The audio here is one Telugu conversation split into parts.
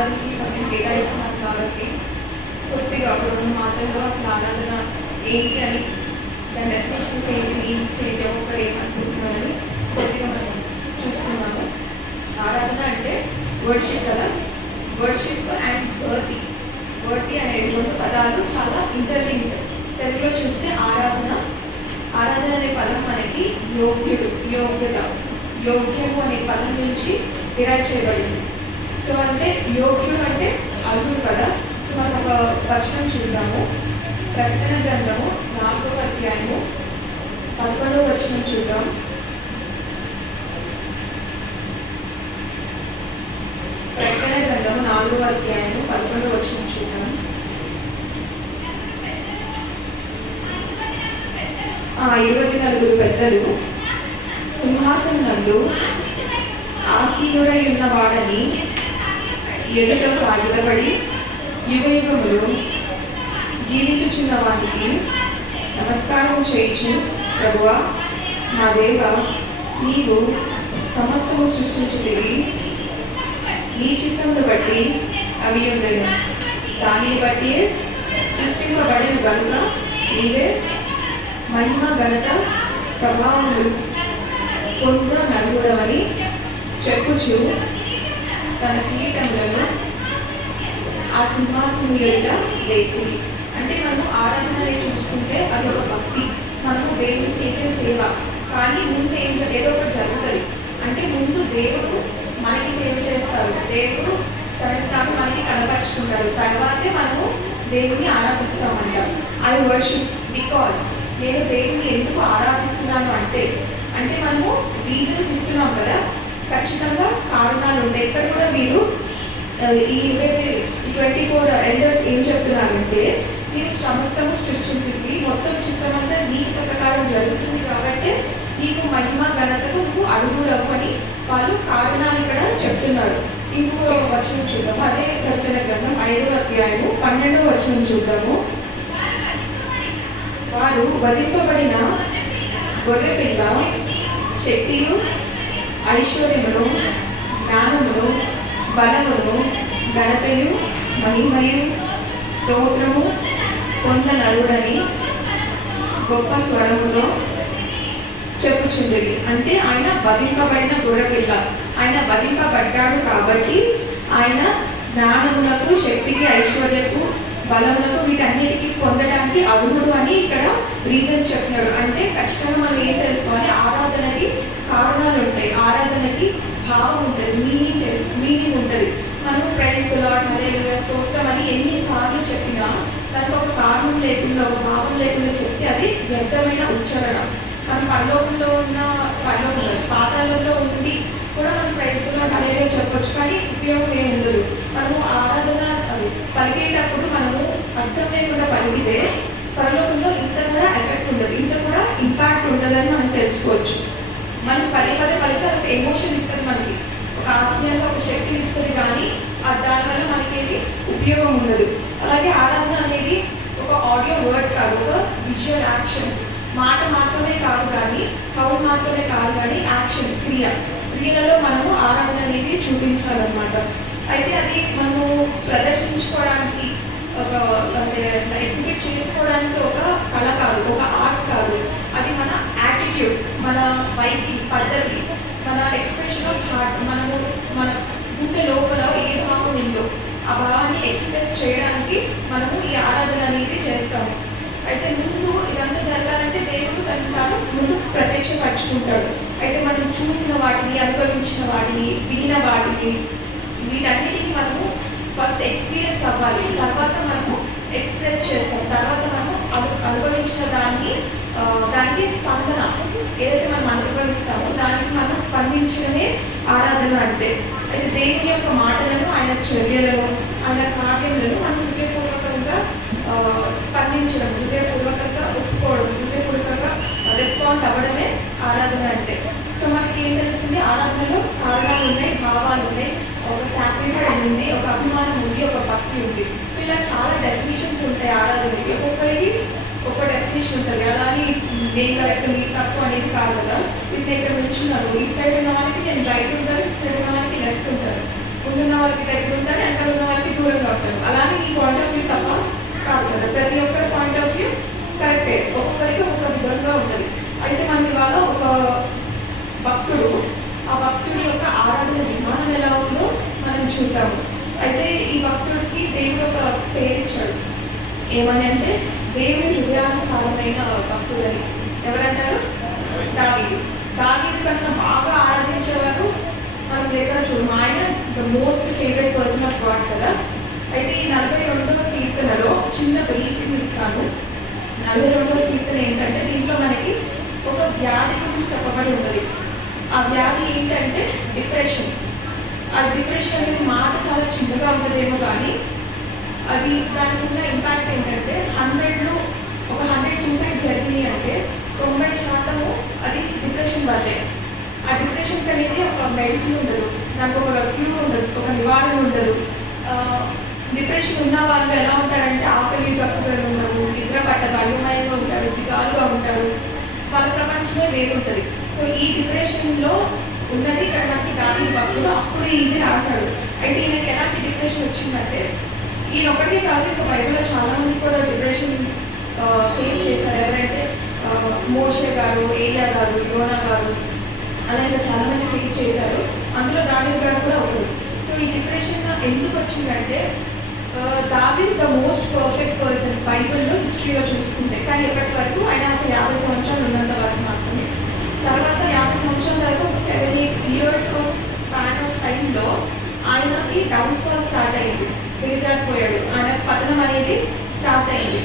ఆరాధనకి సమయం కేటాయిస్తున్నాం కాబట్టి కొద్దిగా ఒక 2 మాటల్లో అసలు ఆరాధన ఏంటి అని, దాని డెఫినేషన్స్ ఏంటి, మీనింగ్స్ ఏంటి, ఒక్కరు ఏమనుకుంటున్నారని కొద్దిగా మనం చూసుకున్నాము. ఆరాధన అంటే వర్షిప్ కదా. వర్షిప్ అండ్ వర్తి అనే 2 పదాలు చాలా ఇంటర్లింక్డ్. తెలుగులో చూస్తే ఆరాధన అనే పదం మనకి యోగ్యము అనే పదం నుంచి డిరైవ్ చేయబడింది. సో అంటే యోగ్యుడు అంటే అర్హుడు కదా. సో మనం ఒక వచనం చూద్దాము. ప్రకటన గ్రంథము 4వ అధ్యాయము 11వ వచనం చూద్దాం. ప్రకటన గ్రంథము 4వ అధ్యాయము 11వ వచనం చూద్దాం. 24 పెద్దలు సింహాసనం నందు ఆసీనుడై ఉన్నవాడని ఎదుట సాగిలపడి యుగయుగములు జీవించుచున్న వానికి నమస్కారం చేయించు. ప్రభువా, నా దేవ, నీవు సమస్తము సృష్టించితివి, నీ చిత్తమును బట్టి అవి ఉండను, దానిని బట్టి సృష్టింపబడిన కనుక నీవే మహిమ, ఘనత, ప్రభావములు పొంద నలుగుడవని చెప్పుచు తన కిరీటములను ఆ సింహాసనం ఎదుట వేసి. అంటే మనము ఆరాధనలే చూసుకుంటే అది ఒక భక్తి, మనము దేవుడు చేసే సేవ. కానీ ముందు ఏదో ఒకటి జరుగుతుంది. అంటే ముందు దేవుడు మనకి సేవ చేస్తారు, దేవుడు తనని తాను మనకి కనపరుచుకుంటారు, తర్వాతే మనము దేవుని ఆరాధిస్తామంట. ఐ వర్షిప్ బికాస్, నేను దేవుని ఎందుకు ఆరాధిస్తున్నాను అంటే మనము రీజన్స్ ఇస్తున్నాం కదా, ఖచ్చితంగా కారణాలు ఉంటాయి. ఇక్కడ కూడా మీరు ఈ 24 ఎల్డర్స్ ఏం చెప్తున్నారంటే, మీరు సమస్తము సృష్టించింది, మొత్తం చిత్తమంతా నీ చిత్త ప్రకారం జరుగుతుంది కాబట్టి నీకు మహిమ, ఘనతకు నువ్వు అర్హుడవు అని వాళ్ళు కారణాలు ఇక్కడ చెప్తున్నారు. ఇంకో వచనం చూద్దాము. అదే ప్రకటన గ్రంథం 5వ అధ్యాయము 12వ వచనం చూద్దాము. వారు వధింపబడిన గొర్రెపిల్ల శక్తియు, ఐశ్వర్యమును, జ్ఞానమును, బలమును, ఘనతయు, మహిమయు, స్తోత్రము పొందనరుడని గొప్ప స్వరముతో చెప్పుచుండేది. అంటే ఆయన వధింపబడిన గొర్రెపిల్ల, ఆయన వధింపబడ్డాడు కాబట్టి ఆయన జ్ఞానములకు, శక్తికి, ఐశ్వర్యకు, బలములకు, వీటన్నిటికీ పొందడానికి అర్హుడు అని ఇక్కడ రీజన్స్ చెప్తున్నాడు. అంటే ఖచ్చితంగా మనం ఏం తెలుసుకోవాలి, ఆరాధనకి కారణాలు ఉంటాయి, ఆరాధనకి భావం ఉంటుంది, మీనింగ్ ఉంటుంది. మనం ప్రైజ్ ది లార్డ్, హల్లెలూయా, స్తోత్రం అని ఎన్నిసార్లు చెప్పినా దానికి ఒక కారణం లేకుండా, ఒక భావం లేకుండా చెప్తే అది వ్యర్థమైన ఉచ్చారణ. మనం పాతాళంలో ఉండి కూడా మనం ప్రైజ్ ది లార్డ్, హల్లెలూయా చెప్పొచ్చు, కానీ ఉపయోగం ఏమి ఉండదు. మనము ఆరాధన పలికేటప్పుడు మనము అర్థం లేకుండా పలికితే పరలోకంలో ఇంత కూడా ఎఫెక్ట్ ఉండదు, ఇంత కూడా ఇంపాక్ట్ ఉండదని మనం తెలుసుకోవచ్చు. మనం పదే పలికితే ఒక ఎమోషన్ ఇస్తుంది, మనకి ఒక ఆత్మీయంగా ఒక శక్తి ఇస్తుంది, కానీ దానివల్ల మనకి ఏది ఉపయోగం ఉండదు. అలాగే ఆరాధన అనేది ఒక ఆడియో వర్డ్ కాదు, ఒక విజువల్ యాక్షన్. మాట మాత్రమే కాదు కానీ, సౌండ్ మాత్రమే కాదు కానీ, యాక్షన్, క్రియలలో మనము ఆరాధన అనేది చూపించాలన్నమాట. అయితే అది మనము ప్రదర్శించుకోవడానికి, ఒక అంటే ఎగ్జిబిట్ చేసుకోవడానికి ఒక కళ కాదు, ఒక ఆర్ట్ కాదు. అది మన యాటిట్యూడ్, మన వైఖరి, పద్ధతి, మన ఎక్స్ప్రెషన్ ఆఫ్ హార్ట్. మనము మన గుండె లోపల ఏ భావం ఉందో ఆ భావాన్ని ఎక్స్ప్రెస్ చేయడానికి మనము ఈ ఆరాధన అనేది చేస్తాము. అయితే ముందు ఇదంతా జరగాలంటే దేవుడు తాను ముందు ప్రత్యక్షపరుచుకుంటాడు. అయితే మనం చూసిన వాటిని, అనుభవించిన వాటిని, విన్న వాటిని, వీటన్నిటికీ మనము ఫస్ట్ ఎక్స్పీరియన్స్ అవ్వాలి, తర్వాత మనము ఎక్స్ప్రెస్ చేస్తాం, తర్వాత మనము అనుభవించిన దానికి స్పందన, ఏదైతే మనం అనుభవిస్తామో దానికి మనం స్పందించడమే ఆరాధన అంటే. అయితే దేవుని యొక్క మాటలను, ఆయన చర్యలను, ఆయన కార్యములను మనం హృదయపూర్వకంగా స్పందించడం, హృదయపూర్వకంగా ఒప్పుకోవడం, హృదయపూర్వకంగా రెస్పాండ్ అవ్వడమే ఆరాధన అంటే. సో మనకి ఏం తెలుస్తుంది, ఆరాధనలో కారణాలు ఉన్నాయి, భావాలు ఉన్నాయి, ఒక సాక్రిఫైస్ ఉంది, ఒక అభిమానం ఉంది, ఒక భక్తి ఉంది. సో ఇలా చాలా డెఫినేషన్స్ ఉంటాయి ఆరాధనకి, ఒక్కొక్కరికి ఒక డెఫినేషన్ ఉంటుంది. అలానే నేను కరెక్ట్, మీరు తప్పు అనేది కాదు కదా. ఇప్పుడు ఇక్కడ నుంచున్నాను, ఇటు సైడ్ ఉన్న వాళ్ళకి నేను రైట్ ఉంటాను, ఇటు సైడ్ ఉన్న వాళ్ళకి లెఫ్ట్ ఉంటాను, ముందున్న వాళ్ళకి దగ్గర ఉంటారు, వెనకాల అంటాం. అలానే ఈ పాయింట్ ఆఫ్ వ్యూ తప్ప కాదు కదా, ప్రతి ఒక్కరి పాయింట్ ఆఫ్ వ్యూ కరెక్టే, ఒక్కొక్కరికి ఒక్కొక్క విధంగా ఉంటుంది. అయితే మనం ఇవాళ ఒక భక్తుడు, ఆ భక్తుడి యొక్క ఆరాధన విధానం ఎలా ఉందో మనం చూద్దాము. అయితే ఈ భక్తుడికి దేవుడు ఒక పేరు ఇచ్చాడు, ఏమని అంటే దేవుని హృదయానుసారమైన భక్తుడని. ఎవరంటారు? దావీదు. దావీదు కన్నా బాగా ఆరాధించేవారు మనం దగ్గర చూడము. ఆయన the most favourite person of God కదా. అయితే ఈ 42వ కీర్తనలో చిన్న బ్రీఫింగ్ ఇస్తాను. 42వ కీర్తన ఏంటంటే దీంట్లో మనకి ఒక వ్యాధి గురించి చెప్పబడి ఉంటుంది. ఆ వ్యాధి ఏంటంటే డిప్రెషన్. ఆ డిప్రెషన్ అనేది మాట చాలా చిన్నగా ఉంటుందేమో కానీ అది దానికి ఉన్న ఇంపాక్ట్ ఏంటంటే 100లో ఒక 100 సూసైడ్ జరిగినాయి అంటే 90% అది డిప్రెషన్ వల్లే. ఆ డిప్రెషన్కి అనేది ఒక మెడిసిన్ ఉండదు, దానికి ఒక క్యూర్ ఉండదు, ఒక నివారణ ఉండదు. డిప్రెషన్ ఉన్న వాళ్ళు ఎలా ఉంటారంటే ఆకలి తప్పుదలు ఉండవు, నిద్ర పట్టదు, అయోమయంగా ఉంటారు, దిగాలుగా ఉంటారు, వాళ్ళ ప్రపంచమే వేరుంటుంది. సో ఈ డిప్రెషన్లో ఉన్నది ఇక్కడ మనకి దావీదు భక్తుడు అప్పుడు ఇది రాశాడు. అయితే ఈయనకి ఎలాంటి డిప్రెషన్ వచ్చిందంటే, ఈయన ఒకటికే కాదు, ఇంకా బైబిల్లో చాలా మంది కూడా డిప్రెషన్ ఫేస్ చేశారు. ఎవరంటే మోషే గారు, ఏలియా గారు, యోనా గారు, అలా ఇంకా చాలా మంది ఫేస్ చేశారు. అందులో దావీదు గారు కూడా ఒకరు. సో ఈ డిప్రెషన్ ఎందుకు వచ్చిందంటే దావీదు ద మోస్ట్ పర్ఫెక్ట్ పర్సన్ బైబిల్లో హిస్టరీలో చూసుకుంటే, కానీ ఎప్పటి వరకు ఆయన ఒక 50 సంవత్సరాలు ఉన్నంత వరకు మాత్రమే. తర్వాత 50 సంవత్సరాల వరకు ఒక 7-8 ఇయర్స్ ఆఫ్ స్పాన్ ఆఫ్ టైంలో ఆయనకి డౌన్ఫాల్ స్టార్ట్ అయింది, దిగజారిపోయాడు, ఆయన పతనం అనేది స్టార్ట్ అయింది.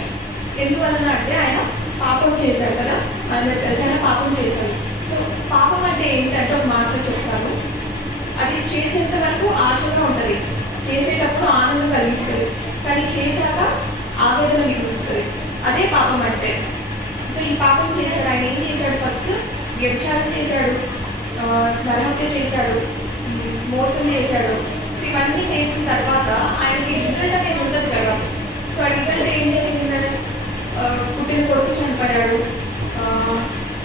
ఎందువలన అంటే ఆయన పాపం చేశాడు కదా, మనకు తెలిసి ఆయన పాపం చేశాడు. సో పాపం అంటే ఏంటంటే ఒక మాటలో చెప్తాను, అది చేసేంత వరకు ఆశగా ఉంటుంది, చేసేటప్పుడు ఆనందం కలిగిస్తుంది, కానీ చేశాక ఆవేదన మిగులుస్తుంది. అదే పాపం అంటే. సో ఈ పాపం చేశాడు. ఆయన ఏం చేశాడు? ఫస్ట్ వ్యభిచారం చేశాడు, నరహత్య చేశాడు, మోసం చేశాడు. సో ఇవన్నీ చేసిన తర్వాత ఆయనకి రిజల్ట్ అనేది ఉంటుంది కదా. సో ఆ రిజల్ట్ ఏం జరిగిందంటే పుట్టిన కొడుకు చనిపోయాడు,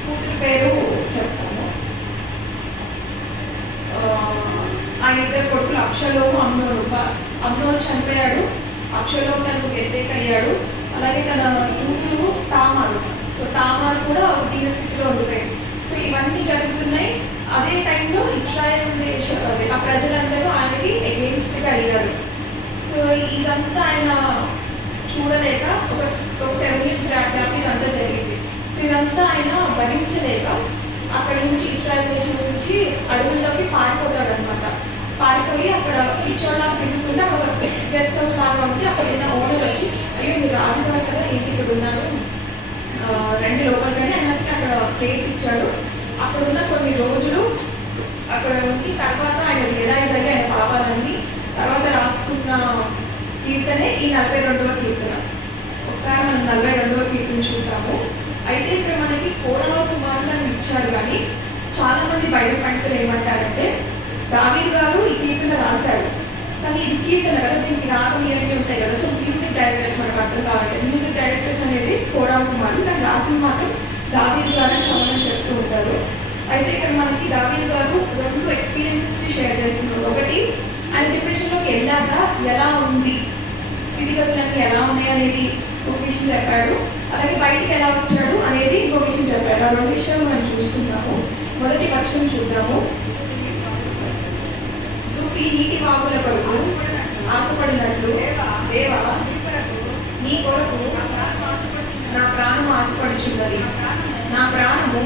కూతురు పేరు చెప్తాను, ఆయన ఇద్దరు కొడుకులు అబ్షలోము, అమ్నోను. అమ్నోను చనిపోయాడు, అబ్షలోము తనకు వ్యతిరేక అయ్యాడు. అలాగే తన కూతురు తామారు. సో తామారు కూడా దీన స్థితిలో ఉండిపోయింది. సో ఇవన్నీ జరుగుతున్నాయి. అదే టైంలో ఇజ్రాయెల్ ఆ ప్రజలందరూ ఆయనకి ఎగెయిన్స్ట్గా అయ్యారు. సో ఇదంతా ఆయన చూడలేక ఒక 7 years గ్యాప్ ఇదంతా జరిగింది. సో ఇదంతా ఆయన భరించలేక అక్కడి నుంచి ఇజ్రాయెల్ దేశం నుంచి అడవుల్లోకి పారిపోతాడు అనమాట. పారిపోయి అక్కడ పిచ్చోళ్ళ తిరుగుతుంటే ఒక గెస్ట్ హౌస్ లాగా ఉంటే అక్కడ ఉన్న ఓనర్ వచ్చి, అయ్యో మీరు రాజుగారు కదా, ఏంటి ఇక్కడ ఉన్నారు, రెండు లోపలికని ఆయనకి అక్కడ ప్లేస్ ఇచ్చాడు. అక్కడ ఉన్న కొన్ని రోజులు అక్కడ ఉండి తర్వాత ఆయన రియలైజ్ అయ్యి ఆయన పాపాలన్నీ తర్వాత రాసుకున్న కీర్తనే ఈ 42వ కీర్తన. ఒకసారి మనం 42వ కీర్తన చూద్దాము. అయితే ఇక్కడ మనకి కోరవ కుమారులను ఇచ్చారు, కానీ చాలా మంది బైబిల్ పండితులు ఏమంటారంటే దావీదు గారు ఈ కీర్తన రాశాడు, కానీ ఇది కీర్తన కదా, దీనికి రాగం ఇవన్నీ ఉంటాయి కదా. సో మ్యూజిక్ డైరెక్టర్స్ మనకు అర్థం కావాలంటే మ్యూజిక్ డైరెక్టర్స్ అనేది కోరవ కుమారులు, కానీ రాసిన మాత్రం దావీదు గారు క్షమని చెప్తూ ఉంటారు. అయితే ఇక్కడ మనకి దావీదు గారు 2 ఎక్స్పీరియన్సెస్ని షేర్ చేస్తున్నారు. ఒకటి, ఆయన డిప్రెషన్లోకి వెళ్ళాక ఎలా ఉంది, స్థితిగతులన్నీ ఎలా ఉన్నాయి అనేది ఒక విషయం చెప్పాడు. అలాగే బయటికి ఎలా వచ్చాడు అనేది ఇంకో విషయం చెప్పాడు. ఆ 2 విషయాలు మనం చూసుకుంటాము. మొదటి వచనం చూద్దాము. దుప్పి నీటి వాగుల కొరకు ఆశపడినట్లు దేవా నీ కొరకు నా ప్రాణం ఆశపడుచున్నది, నా ప్రాణము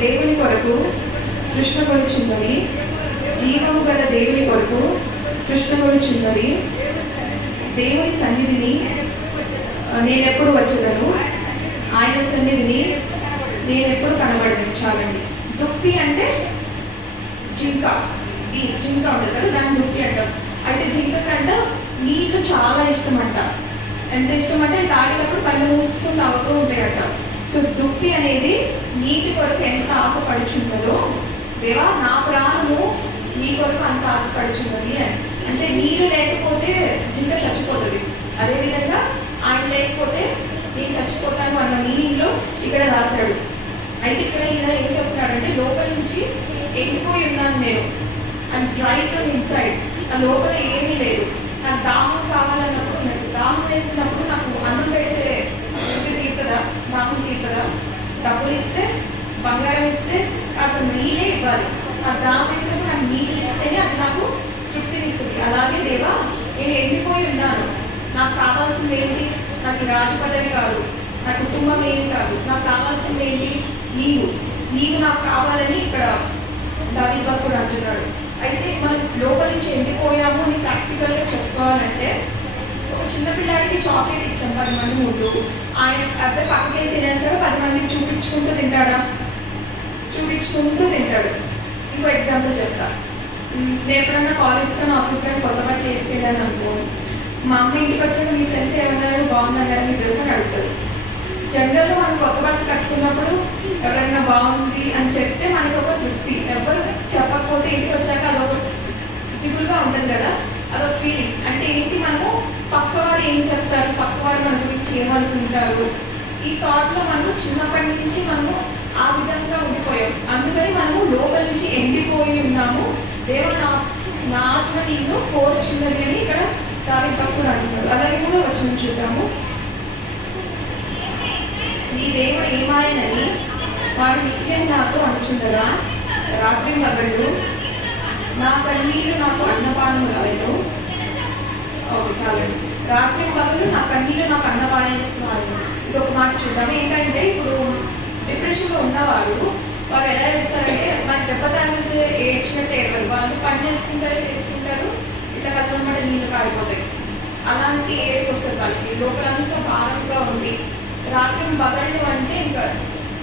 దేవుని కొరకు తృష్ణగొలుచున్నది, జీవము గల దేవుని కొరకు తృష్ణగొలుచున్నది. దేవుని సన్నిధిని నేనెప్పుడు వచ్చేదను, ఆయన సన్నిధిని నేనెప్పుడు కనబడించాలండి. దుప్పి అంటే జింక, జింక ఉంటుంది కదా, దాన్ని దుప్పి అంటాం. అయితే జింక కంట నీళ్ళు చాలా ఇష్టం అంట. ఎంత ఇష్టం అంటే తాగేటప్పుడు కళ్ళు మూసుకుని తాగుతూ ఉంటాయట. సో దుప్పి అనేది నీటి కొరకు ఎంత ఆశపడుచున్నదో, దేవా నా ప్రాణము నీ కొరకు అంత ఆశపడుచున్నది అని. అంటే నీళ్ళు లేకపోతే జింక చచ్చిపోతుంది, అదేవిధంగా ఆయన లేకపోతే నేను చచ్చిపోతాను అన్న మీనింగ్లో ఇక్కడ రాశాడు. అయితే ఇక్కడ ఈయన ఏం చెప్తున్నాడంటే లోపల నుంచి ఎండిపోయి ఉన్నాను నేను, అండ్ డ్రై ఫ్రమ్ ఇన్సైడ్, నా లోపల ఏమీ లేదు. నాకు దాహం కావాలన్నప్పుడు నాకు దాహం వేస్తున్నప్పుడు నాకు అన్నం పెడితే తీరుతుందా? దాహం తీరుతుందా? డబ్బులు ఇస్తే, బంగారం ఇస్తే అతను నీళ్ళే ఇవ్వాలి. నాకు దాహం వేసినప్పుడు నాకు నీళ్ళు ఇస్తేనే అది నాకు తృప్తినిస్తుంది. అలాగే దేవా, నేను ఎండిపోయి ఉన్నాను, నాకు కావాల్సింది ఏంటి? నాకు రాజు పదవి కాదు, నా కుటుంబం ఏం కాదు, నాకు కావాల్సింది ఏంటి? నీవు నాకు కావాలని ఇక్కడ దావీదు భక్తుడు అంటున్నాడు. అయితే మనం లోపల నుంచి ఎండిపోయాము అని ప్రాక్టికల్గా చెప్పుకోవాలంటే, ఒక చిన్న పిల్లాడికి చాక్లెట్ ఇచ్చాం 10 మంది ముందు, ఆయన అబ్బాయి పక్కకి తినేస్తాడు, 10 మందికి చూపించుకుంటూ తింటాడా? చూపించుకుంటూ తింటాడు. ఇంకో ఎగ్జాంపుల్ చెప్తా. నేను ఎప్పుడన్నా కాలేజ్ కానీ ఆఫీస్ కానీ కొత్త బట్టలు వేసుకెళ్ళాను అనుకో, మా అమ్మ ఇంటికి వచ్చాక మీ ఫ్రెండ్స్ ఏమన్నారు, బాగున్నారు మీ డ్రెస్ అని అడుగుతుంది. జనరల్గా మనం కొత్త బట్టలు కట్టుకున్నప్పుడు ఎవరైనా బాగుంది అని చెప్తే మనకి ఒక తృప్తి. ఎవరు చెప్పకపోతే ఇంటికి వచ్చాక అదొక దిగులుగా ఉంటుంది కదా, అదొక ఫీలింగ్. అంటే ఏంటి, మనము పక్కవారు ఏం చెప్తారు, పక్కవారు మన గురించి ఏమనుకుంటారు, ఈ థాట్లో మనము చిన్నప్పటి నుంచి మనము ఆ విధంగా ఉండిపోయాం. అందుకని మనము లోపల నుంచి ఎండిపోయి ఉన్నాము. దేవుడు నా ఆత్మ నీను కోరుచున్నది అని ఇక్కడ దావీదు భక్తుడు అంటున్నాడు. అలాగే కూడా వచ్చిన చూద్దాము. నీ దేవుడు ఏమాయనని వారు నిత్యం నాతో అనుచుండగా, రాత్రి పగళ్ళు నా కన్నీరు నాకు అన్నపానములు అయ్యను. ఓకే, చాలండి. రాత్రి పగలు నా కన్నీరు నాకు అన్నపానములు. ఇది ఒక మాట చూద్దాం. ఏంటంటే ఇప్పుడు డిప్రెషన్లో ఉన్నవారు వాళ్ళు ఎలా చేస్తారంటే, మనకి దెబ్బ తాగితే ఏడ్చినట్టు ఏడవరు, వాళ్ళు పని చేసుకుంటారు, ఇట్లా కళ్ళమాట నీళ్ళు కారిపోతాయి. అలాంటి ఏడుపు వస్తుంది వాళ్ళకి, లోపలంతా భారంగా ఉంది. రాత్రి పగళ్ళు అంటే ఇంకా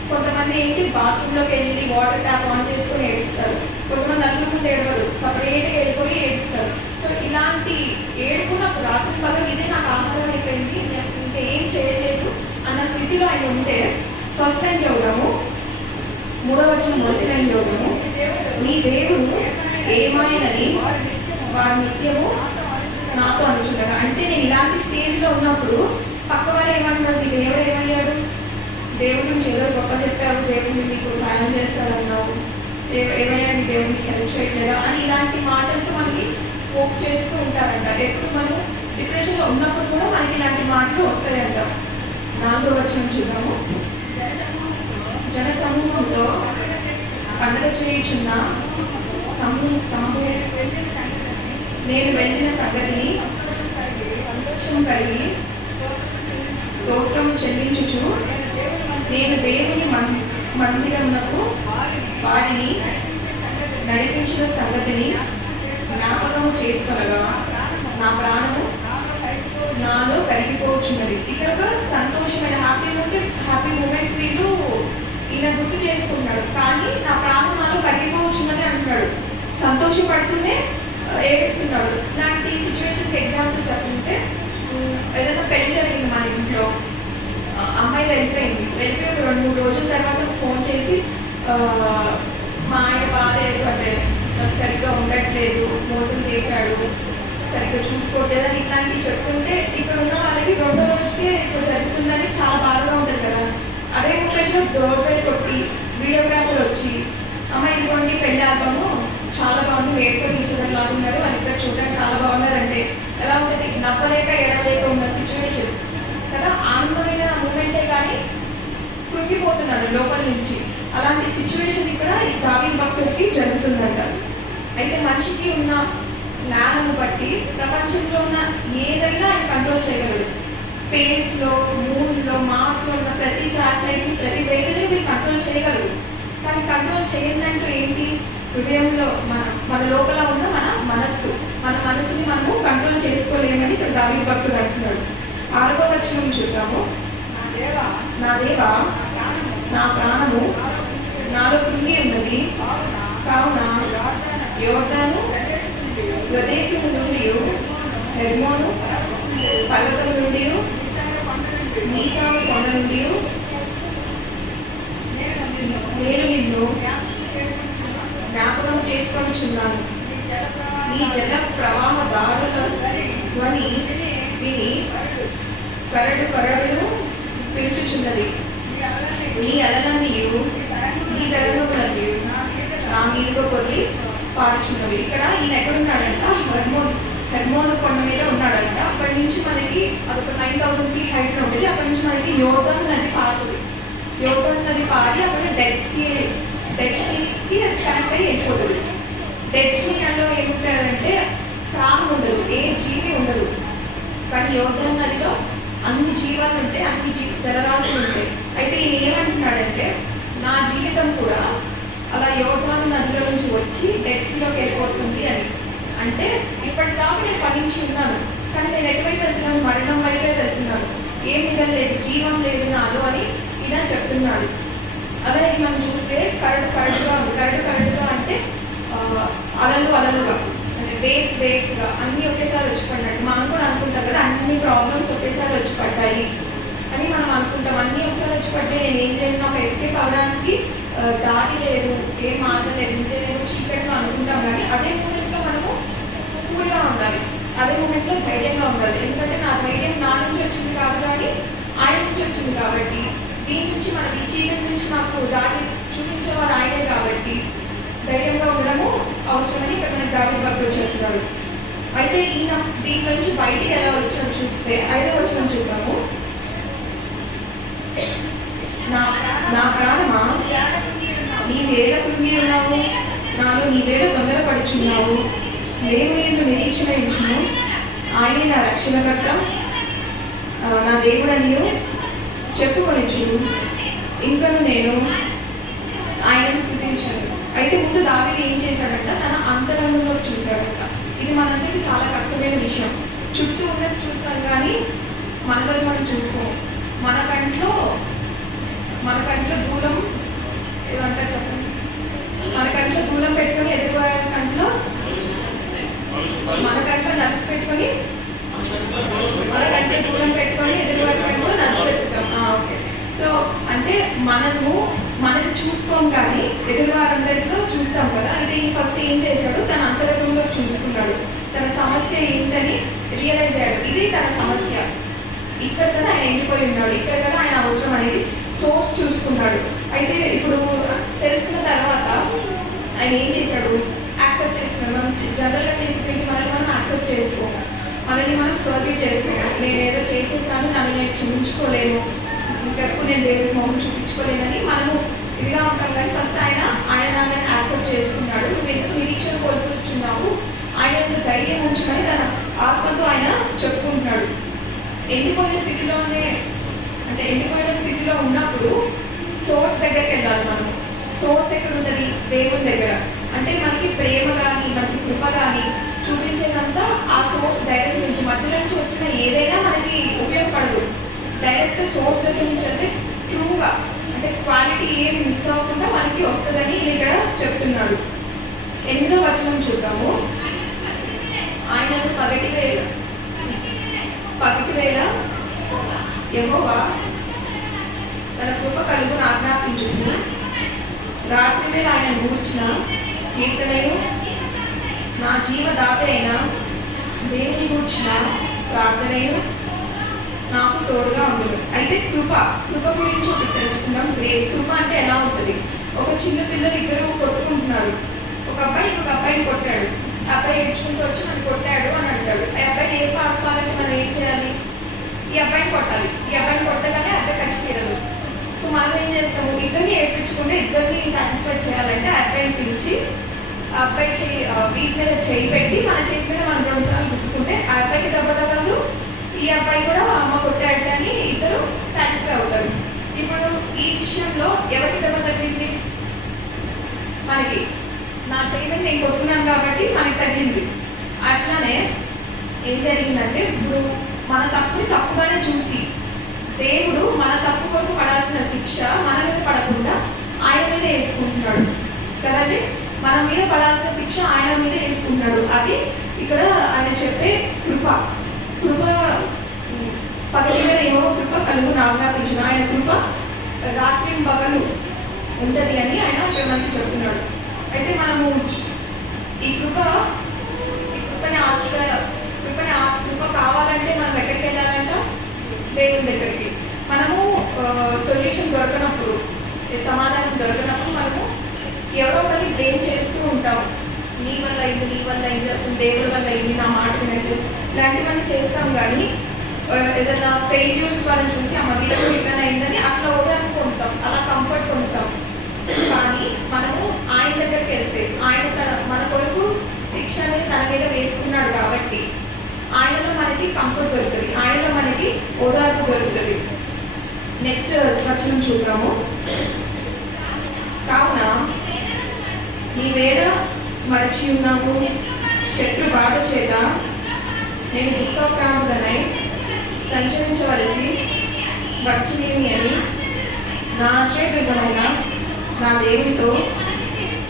కొంతమంది ఏంటి, బాత్రూంలోకి వెళ్ళి వాటర్ ట్యాప్ ఆన్ చేసుకొని ఏడుస్తారు, కొంతమంది అల్లు ముందు ఏడవరు, సపరేట్గా వెళ్ళిపోయి ఏడుస్తారు. సో ఇలాంటి ఏడుపు నాకు రాత్రి పగలు ఇదే నాకు ఆహారం అయిపోయింది, ఇంకా ఏం చేయలేదు అన్న స్థితిలో ఆయన ఉంటే, ఫస్ట్ టైం చదువుదాము, 3వ వచనం మొదటి లైన్ చదువుదాము. నీ దేవుడు ఏమైనని వారి నిత్యము నాతో అనుచుండగా. అంటే నేను ఇలాంటి స్టేజ్లో ఉన్నప్పుడు పక్కవారు ఏమంటున్నారు, నీ దేవుడు ఏమయ్యాడు, దేవుడి నుంచి ఏదో గొప్ప చెప్పావు, దేవుడిని మీకు సాయం చేస్తారన్నావు, ఏమైనా నీ దేవుడిని హెల్ప్ చేయట్లేదా అని ఇలాంటి మాటలతో మనకి హోప్ చేస్తూ ఉంటారంట. ఎప్పుడు మనం డిప్రెషన్లో ఉన్నప్పుడు కూడా మనకి ఇలాంటి మాటలు వస్తాయంట. 4వ వచనం చూద్దాము. జన సమూహంతో పండుగ చేయుచున్న నేను వెళ్ళిన సంగతిని సంతోషం కలిగి స్తోత్రం చెల్లించుచు నేను దేవుని మందిరమునకు వారిని నడిపించిన సంగతిని జ్ఞాపకము చేసుకొనగా నా ప్రాణము నాలో కరిగిపోవచ్చున్నది. ఇక్కడ ఒక సంతోషమైన హ్యాపీ మూమెంట్ వీళ్ళు ఈయన గుర్తు చేసుకుంటున్నాడు. కానీ నా ప్రాణం నాలో కరిగిపోవచ్చున్నది అంటున్నాడు, సంతోషపడుతూనే ఏడుస్తున్నాడు. ఇలాంటి సిచ్యువేషన్కి ఎగ్జాంపుల్ చెప్పుకుంటే, ఏదైనా పెళ్లి జరిగింది మన ఇంట్లో, అమ్మాయి వెళ్ళిపోయి ఒక 2-3 రోజుల తర్వాత ఫోన్ చేసి మా ఆయన బాగాలేదు, అంటే సరిగ్గా ఉండట్లేదు, మోసం చేశాడు, సరిగ్గా చూసుకోవట్లేదు అని ఇట్లాంటివి చెప్తుంటే, ఇక్కడ ఉన్న వాళ్ళకి 2వ రోజుకే ఇట్లా జరుగుతుందని చాలా బాధగా ఉంటుంది కదా. అదే మూమెంట్లో డోర్ బెల్ కొట్టి వీడియోగ్రాఫర్ వచ్చి, అమ్మ ఇదిగోండి పెళ్లి ఆల్బము చాలా బాగుంది, మేడ్ ఫర్ ఈచ్ అదర్ లాగా ఉన్నారు, వాళ్ళిద్దరు చూడడానికి చాలా బాగున్నారంటే ఎలా ఉంటుంది, నవ్వలేక ఎడవలేక ఉన్న సిచ్యువేషన్ కదా. ఆనందమైన మూమెంటే కానీ కృంగిపోతున్నాడు లోపల నుంచి. అలాంటి సిచ్యువేషన్ ఇక్కడ ఈ దావీదు భక్తుడికి జరుగుతుందంట. అయితే మనిషికి ఉన్న జ్ఞానము బట్టి ప్రపంచంలో ఉన్న ఏదైనా ఆయన కంట్రోల్ చేయగలడు. స్పేస్లో, మూన్లో, మార్స్లో ఉన్న ప్రతి శాటిలైట్ని, ప్రతి వెహికల్ని మీరు కంట్రోల్ చేయగలరు. కానీ కంట్రోల్ చేయందంటూ ఏంటి, హృదయంలో మన లోపల ఉన్న మన మనసుని మనము కంట్రోల్ చేసుకోలేమని ఇక్కడ దావీదు భక్తుడు అంటున్నాడు. 6వ వచనం చూద్దాము. నా దేవా నా ప్రాణము నాలో కృంగి ఉన్నది, కావున యోర్దాను ప్రదేశం నుండి, హెర్మోను పర్వతం నుండి, మీసాము కొండ నుండి నేను నిన్ను జ్ఞాపకం చేసుకొనిచున్నాను. నీ జల ప్రవాహ దారుల ధ్వని విని కరడును పిలుచుచున్నది. నీ అలలన్నీయు నీ తరములన్నీయు నా మీదుగా కొర్రి పారుచున్నవి. ఇక్కడ ఈయన ఎక్కడున్నాడంట, హెర్మోన్ కొండ మీద ఉన్నాడంట. అక్కడి నుంచి మనకి అదొక 9000 feet హైట్లో ఉండేది. అక్కడి నుంచి మనకి యోర్దాన్ నది పారుతుంది. యోర్దాన్ నది పారి అక్కడ డెడ్ సీకి కనెక్ట్ అయ్యి వెళ్ళిపోతుంది. డెడ్ సీ అందులో ఏముంటాడంటే ప్రాణం ఉండదు, ఏ జీవి ఉండదు. కానీ యోర్దాన్ నదిలో అన్ని జీవాలు ఉంటాయి, అన్ని జలరాశులు ఉంటాయి. అయితే ఈయన ఏమంటున్నాడంటే నా జీవితం కూడా అలా యోర్దాను నదిలో నుంచి వచ్చి డెడ్ సీలోకి వెళ్ళిపోతుంది అని. అంటే ఇప్పటిదాకా నేను ఫలించి ఉన్నాను, కానీ నేను ఎటువైపు వెళ్తున్నాను? మరణం వైపే వెళ్తున్నాను. ఏం మిగలేదు, జీవం లేదు నాలో అని ఈయన చెప్తున్నాడు. అదే మనం చూస్తే కరడుగా ఉంది. కరడుగా అంటే అలలుగా, అంటే వేవ్స్గా అన్నీ ఒకేసారి వచ్చి పడినట్టు. మనం కూడా అనుకుంటాం కదా, అన్ని ప్రాబ్లమ్స్ ఒకేసారి వచ్చి పడ్డాయి అని మనం అనుకుంటాం. అన్నీ ఒకసారి వచ్చి పడ్డాయి, నేను ఏం చేయను, నాకు ఎస్కేప్ అవ్వడానికి దారి లేదు, ఏం మార్గం లేదు, ఇంతే నేను చీకటిగా అనుకుంటాం. కానీ అదే మూమెంట్లో మనము కూల్గా ఉండాలి, అదే మూమెంట్లో ధైర్యంగా ఉండాలి. ఎందుకంటే నా ధైర్యం నా నుంచి వచ్చింది కాదు, కానీ ఆయన నుంచి వచ్చింది. కాబట్టి దీని నుంచి మనకి ఈ చీకటి నుంచి నాకు దారి చూపించేవాడు ఆయనే. కాబట్టి ధైర్యంగా ఉండడము అవసరమని ఇక్కడ మనకి దావీదు భక్తుడు చెప్తున్నాడు. అయితే ఈయన దీని నుంచి బయటికి ఎలా వచ్చాడు చూస్తే 5వ వచనం చూద్దాము. నా ప్రాణమా నీవేళ కృంగియున్నావు, నాలో నీవేళ తొందరపడుచున్నావు. దేవునియందు నిరీక్షణ ఇచ్చును, ఆయనే నా రక్షణకర్త, నా దేవుడనియు చెప్పుకొనిచ్చు. ఇంకను నేను ఆయనను స్తుతించాను. అయితే ముందు దావీదు ఏం చేశాడంట, తన అంతరంగంలో చూశాడంట. ఇది మనందరికీ చాలా కష్టమైన విషయం. చుట్టూ ఉన్నది చూస్తాం, కానీ మన రోజు మనం చూసుకోము. మన కంట్లో దూరం ఏదంటే చెప్పండి, మన కంట్లో దూరం పెట్టుకొని ఎదురువారి కంట్లో, మన కంట్లో నలిసి పెట్టుకొని, మన కంట్లో దూరం పెట్టుకొని ఎదురువారి కంట్లో నలిసి పెట్టుకుంటాం. ఓకే. సో అంటే మనది చూసుకోం, కానీ ఎదురువారందరిలో చూస్తాం కదా. అయితే ఫస్ట్ ఏం చేశాడు, తన అంతరంగంలో చూసుకున్నాడు. తన సమస్య ఏంటని రియలైజ్ అయ్యాడు. ఇది తన సమస్య, ఇక్కడ కదా ఆయన ఎండిపోయి ఉన్నాడు, ఇక్కడ కదా ఆయన అవసరం అనేది సోర్స్ చూసుకున్నాడు. అయితే ఇప్పుడు తెలుసుకున్న తర్వాత ఆయన ఏం చేశాడు, యాక్సెప్ట్ చేసుకున్నాడు. మనం జనరల్గా చేసుకునేది మనల్ని మనం యాక్సెప్ట్ చేసుకోము, మనల్ని మనం సర్వ్యూట్ చేసుకోము. నేను ఏదో చేసేసాను, నన్ను నేను క్షమించుకోలేను, ఇంకెప్పుడు నేను దేవుడి మొహం చూపించుకోలేనని మనము ఇదిగా ఉంటాం. కానీ ఫస్ట్ ఆయన యాక్సెప్ట్ చేసుకున్నాడు. నువ్వు ఎందుకు నిరీక్షణ కోల్పోతున్నావు, ఆయన ఎందుకు ధైర్యం ఉంచుకొని తన ఆత్మతో ఆయన చెప్పుకుంటున్నాడు. ఎండిపోయిన స్థితిలో ఉన్నప్పుడు సోర్స్ దగ్గరికి వెళ్ళాలి. మనం సోర్స్ ఎక్కడ ఉంటుంది, దేవుని దగ్గర. అంటే మనకి ప్రేమ కానీ మనకి కృప కానీ చూపించేదంతా ఆ సోర్స్ డైరెక్ట్ నుంచి, మధ్య నుంచి వచ్చిన ఏదైనా మనకి ఉపయోగపడదు. డైరెక్ట్ సోర్స్ దగ్గర నుంచి అంటే ట్రూగా, అంటే క్వాలిటీ ఏం మిస్ అవ్వకుండా మనకి వస్తుందని ఇక్కడ చెప్తున్నాడు. 8వ వచనం చూద్దాము. ఆయనను పగటి వేళ యెహోవా తన కృప కలుగును ఆజ్ఞాపించును. రాత్రి వేళ ఆయన గూర్చిన కీర్తనయు, నా జీవదాత అయిన దేవుని గూర్చిన ప్రార్థనయు నాకు తోడుగా ఉండదు. అయితే కృప గురించి ఒకటి తెలుసుకుందాం. గ్రేస్. కృప అంటే ఎలా ఉంటుంది? ఒక చిన్న పిల్లలు ఇద్దరు కొట్టుకుంటున్నారు. ఒక అబ్బాయి ఇంకొక అబ్బాయిని కొట్టాడు. ఆ అబ్బాయి ఏడ్చుకుంటూ వచ్చి నన్ను కొట్టాడు అని అంటాడు. ఆ అబ్బాయిని ఏం ఆడుకోవాలంటే మనం ఏం చేయాలి? ఈ అబ్బాయిని కొట్టాలి. ఈ అబ్బాయిని కొట్టగానే అబ్బాయి ఖర్చు తీరదు. సో మనం ఏం చేస్తాము, ఇద్దరిని ఏడ్పించుకుంటే ఇద్దరిని సాటిస్ఫై చేయాలంటే ఆ అబ్బాయిని పిలిచి ఆ అబ్బాయి వీటి మీద చేయి పెట్టి మన చేతి మీద మనం 2 సార్లు గుర్తుకుంటే ఆ అబ్బాయికి దెబ్బ తగలదు, ఈ అబ్బాయి కూడా మా అమ్మ కొట్టాడు అని ఇద్దరు సాటిస్ఫై అవుతారు. ఇప్పుడు ఈ విషయంలో ఎవరికి దెబ్బ తగిలింది? మనకి. నా చేయి మీద నేను కొట్టుకున్నాను కాబట్టి మనకి తగిలింది. అట్లానే ఏం జరిగిందంటే, ఇప్పుడు మన తప్పుని తప్పుగానే చూసి దేవుడు మన తప్పు కొరకు పడాల్సిన శిక్ష మన మీద పడకుండా ఆయన మీద వేసుకుంటున్నాడు కదండి. మన మీద పడాల్సిన శిక్ష ఆయన మీద వేసుకుంటున్నాడు. అది ఇక్కడ ఆయన చెప్పే కృప. పగటి మీద ఏవో కృప కలుగు ఆజ్ఞాపించిన ఆయన కృప రాత్రి పగలు ఉంటుంది అని ఆయన ఇక్కడ మనకి చెప్తున్నాడు. అయితే మనము ఈ కృప కావాలంటే మనం ఎక్కడికి వెళ్ళాలంట? దేవుని దగ్గరికి. మనము సొల్యూషన్ దొరకనప్పుడు, సమాధానం దొరకనప్పుడు మనము ఎవరో ఒకరిని బ్లేమ్ చేస్తూ ఉంటాం. నీ వల్ల అయింది, నీ వల్ల అయింది, అసలు దేవుడి వల్ల అయింది, నా మాట వినట్టు ఇలాంటివన్నీ చేస్తాం. కానీ ఏదైనా ఫెయిల్యూర్స్ వాళ్ళని చూసి అమ్మ వీళ్ళకి ఇట్లనే అయిందని అట్లా ఓదాన్ని పొందుతాం, అలా కంఫర్ట్ పొందుతాం. కానీ మనము ఆయన దగ్గరికి వెళ్తే ఆయన మన కొరకు శిక్షని తన మీద వేసుకున్నాడు కాబట్టి ఆయనలో మనకి కంఫర్ట్ దొరుకుతుంది, ఆయనలో మనకి ఓదార్పు దొరుకుతుంది. నెక్స్ట్ వచనం చూద్దాము. కావున నీవేళ మరచి ఉన్నావు, శత్రు బాధ చేత నేను దుఃఖప్రాంతులనై సంచరించవలసి వచ్చినేమి అని నా ఆశ్రయదుర్గమైన నా దేవునితో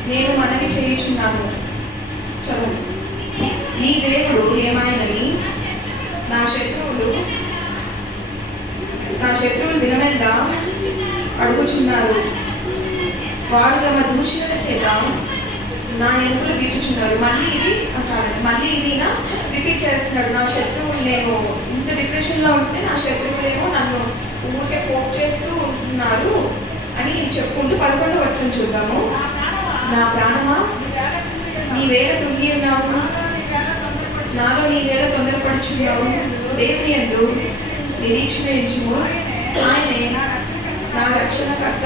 నేను మనవి చేయుచున్నాను. చదువు. నీ దేవుడు ఏమాయనని నా శత్రువులు దినమెల్లా అడుగుచున్నారు. వారు తమ దూషణల చేత నా ఎముకలు వీచుచున్నారు. మళ్ళీ ఇది రిపీట్ చేస్తున్నాడు. నా శత్రువులేమో ఇంత డిప్రెషన్లో ఉంటే నా శత్రువులేమో నన్ను ఊరికే పోక్ చేస్తూ ఉంటున్నారు అని చెప్పుకుంటూ 11వ వచనం చూద్దాము. నా ప్రాణమా నీవేళ కృంగి ఉన్నావు, నాలో నీవేళ తొందరపడుచున్నావు. దేవుని యందు నిరీక్షణ ఉంచుము, ఆయనే నా రక్షణకర్త,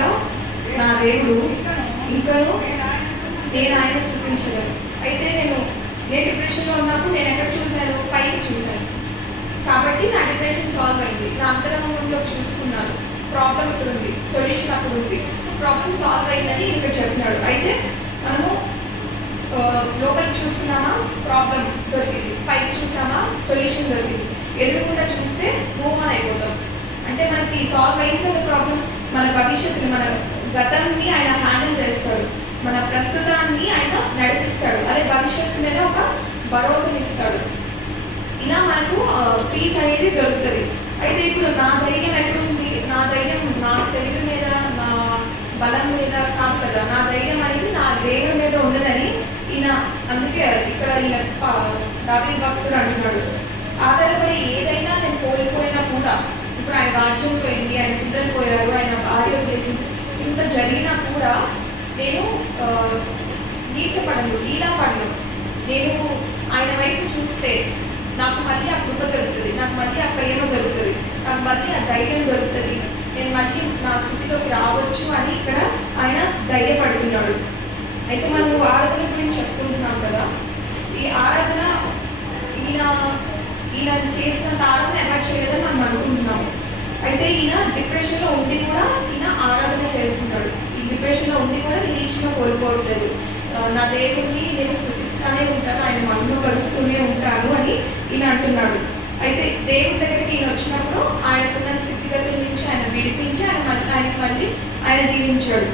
నా దేవుడు, ఇంకను నేను ఆయన స్తుతించగలను. అయితే నేను డిప్రెషన్లో ఉన్నప్పుడు నేను ఎక్కడ చూశాను? పైకి చూశాను. కాబట్టి నా డిప్రెషన్ సాల్వ్ అయింది. నా అంతరంగంలో చూసుకున్నాను, ప్రాబ్లం ఇక్కడ ఉంది, సొల్యూషన్ అక్కడ ఉంది, ప్రాబ్లం సాల్వ్ అయిందని ఇక్కడ చెప్తున్నాడు. అయితే మనము లోపలికి చూసుకున్నామా, ప్రాబ్లం దొరికింది, పైకి చూసామా, సొల్యూషన్ దొరికింది. ఎదురుకుండా చూస్తే మూవ్ ఆన్ అయిపోతాం. అంటే మనకి సాల్వ్ అయింది కదా ప్రాబ్లం. మన భవిష్యత్తుని, మన గతాన్ని ఆయన హ్యాండిల్ చేస్తాడు, మన ప్రస్తుతాన్ని ఆయన నడిపిస్తాడు, అదే భవిష్యత్తు మీద ఒక భరోసానిస్తాడు. ఇలా మనకు పీస్ అనేది దొరుకుతుంది. అయితే ఇప్పుడు నా ధైర్యం ఎక్కడుంది? నా ధైర్యం నా తెలివి మీద, నా బలం మీద కాదు కదా. నా ధైర్యం అనేది నా దేవుడి మీద ఉన్నదని ఈయన, అందుకే ఇక్కడ ఈయన దావీదు భక్తుడు అంటున్నాడు, ఆధారపడి ఏదైనా నేను కోల్పోయినా కూడా, ఇప్పుడు ఆయన రాజ్యం పోయింది, ఆయన పిల్లలు పోయారు, ఆయన భార్య వదిలేసింది, ఇంత జరిగినా కూడా నేను నీసపడను, లీలా పడను. నేను ఆయన వైపు చూస్తే నాకు మళ్ళీ ఆ కృప దొరుకుతుంది, నాకు మళ్ళీ ఆ ప్రేమ దొరుకుతుంది, నాకు మళ్ళీ ఆ ధైర్యం దొరుకుతుంది, నేను మళ్ళీ నా స్థితిలోకి రావచ్చు అని ఇక్కడ ఆయన ధైర్యపడుతున్నాడు. అయితే మనము ఆరాధన గురించి చెప్పుకుంటున్నాం కదా. ఈ ఆరాధన ఈయన చేసినంత ఆరాధన ఎవరు చేయలేదని మనం అనుకుంటున్నాము. అయితే ఈయన డిప్రెషన్లో ఉండి కూడా ఈయన ఆరాధన చేస్తున్నాడు. ఈ డిప్రెషన్లో ఉండి కూడా నిరీక్షణ కోల్పోవట్లేదు. నా దేవుడిని నేను స్థుతిస్తానే ఉంటాను, ఆయన మనలో కలుస్తూనే ఉంటాను అని ఈయన అంటున్నాడు. అయితే దేవుడి దగ్గరికి ఈయన వచ్చినప్పుడు ఆయనకున్న స్థితిగతుల నుంచి ఆయన విడిపించి ఆయనకు మళ్ళీ ఆయన దీవించాడు.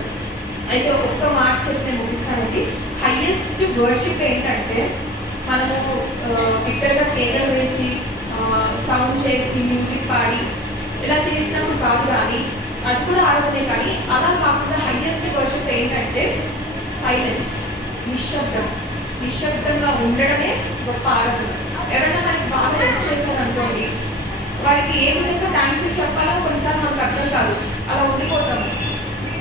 అయితే ఒక్క మాట చెప్పి నేను ముగిస్తానండి. హైయెస్ట్ వర్షిప్ ఏంటంటే మనము బిగ్గరగా కేకలు వేసి సౌండ్ చేసి మ్యూజిక్ పాడి ఇలా చేసినప్పుడు కాదు, కానీ అది కూడా ఆరాధనే. కానీ అలా కాకుండా హైయెస్ట్ వర్షిప్ ఏంటంటే సైలెన్స్, నిశ్శబ్దంగా ఉండడమే గొప్ప ఆరాధన. ఎవరైనా మనకి బాగా హెల్ప్ చేశారనుకోండి, వారికి ఏ విధంగా థ్యాంక్ యూ చెప్పాలో కొన్నిసార్లు మనకు అర్థం కాదు, అలా ఉండిపోతాము.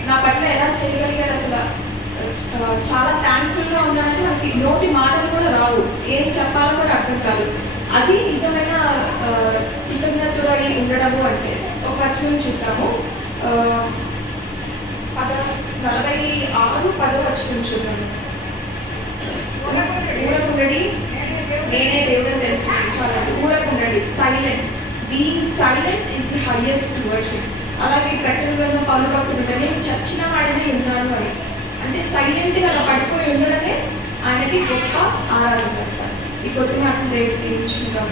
నా పట్ల ఎలా చేయగలిగారు, అసలు చాలా థ్యాంక్ఫుల్గా ఉన్నానని మనకి నోటి మాటలు కూడా రావు, ఏం చెప్పాలో కూడా అర్థం కాదు. అది నిజమైన కృతజ్ఞతలై ఉండడము అంటే. ఒక వచనం చూద్దాము. 46 వచనం చూద్దాము. ఊరకుండడి, నేనే దేవుడని తెలుసుకుని చాలా ఊరకుండడి. Silent, being silent is the highest worship. అలాగే ప్రకటన గ్రంథం పౌలు భక్తుడు నేను చచ్చిన వాడిని ఉన్నాను అని, అంటే సైలెంట్గా అలా పడిపోయి ఉండడమే ఆయనకి గొప్ప ఆరాధన. ఈ కొద్ది మాటలు దేవుడికి ఇచ్చుకుంటాము.